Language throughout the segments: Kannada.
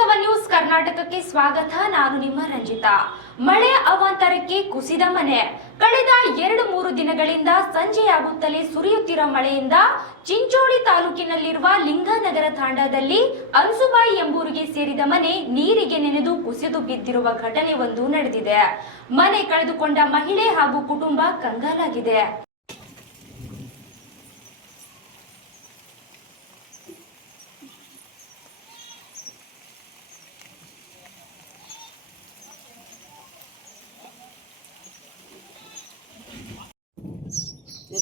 ಸೆವೆನ್ ನ್ಯೂಸ್ ಕರ್ನಾಟಕಕ್ಕೆ ಸ್ವಾಗತ. ನಾನು ನಿಮ್ಮ ರಂಜಿತಾ. ಮಳೆ ಅವಾಂತರಕ್ಕೆ ಕುಸಿದ ಮನೆ. ಕಳೆದ ಎರಡು ಮೂರು ದಿನಗಳಿಂದ ಸಂಜೆಯಾಗುತ್ತಲೇ ಸುರಿಯುತ್ತಿರುವ ಮಳೆಯಿಂದ ಚಿಂಚೋಳಿ ತಾಲೂಕಿನಲ್ಲಿರುವ ಲಿಂಗನಗರ ತಾಂಡದಲ್ಲಿ ಅನ್ಸುಬಾಯಿ ಎಂಬೂರಿಗೆ ಸೇರಿದ ಮನೆ ನೀರಿಗೆ ನೆನೆದು ಕುಸಿದು ಬಿದ್ದಿರುವ ಘಟನೆ ಒಂದು ನಡೆದಿದೆ. ಮನೆ ಕಳೆದುಕೊಂಡ ಮಹಿಳೆ ಹಾಗೂ ಕುಟುಂಬ ಕಂಗಾಲಾಗಿದೆ.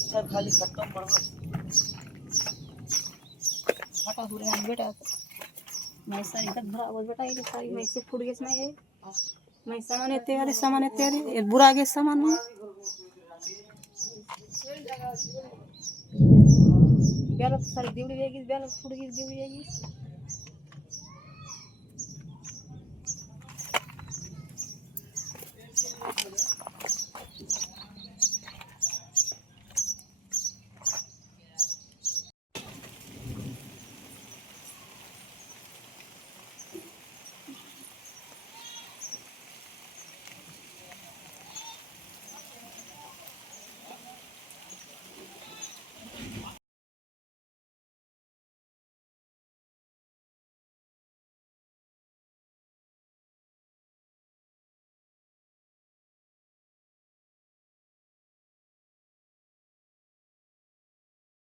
સર ખાલી ખટ્ટો પડવો ખાટા પૂरे हम बेटा મહેસાણ એક ભરાવો બેટા એ સારી મહેસે ફૂડ ગેસ નહીં હે મહેસાણ ને તૈયારી સામાન તૈયારી એ બુરા ગેસ સામાન નહીં બેલો સારી દીવડી વેગી બેલો ફૂડ ગેસ દીવડી વેગી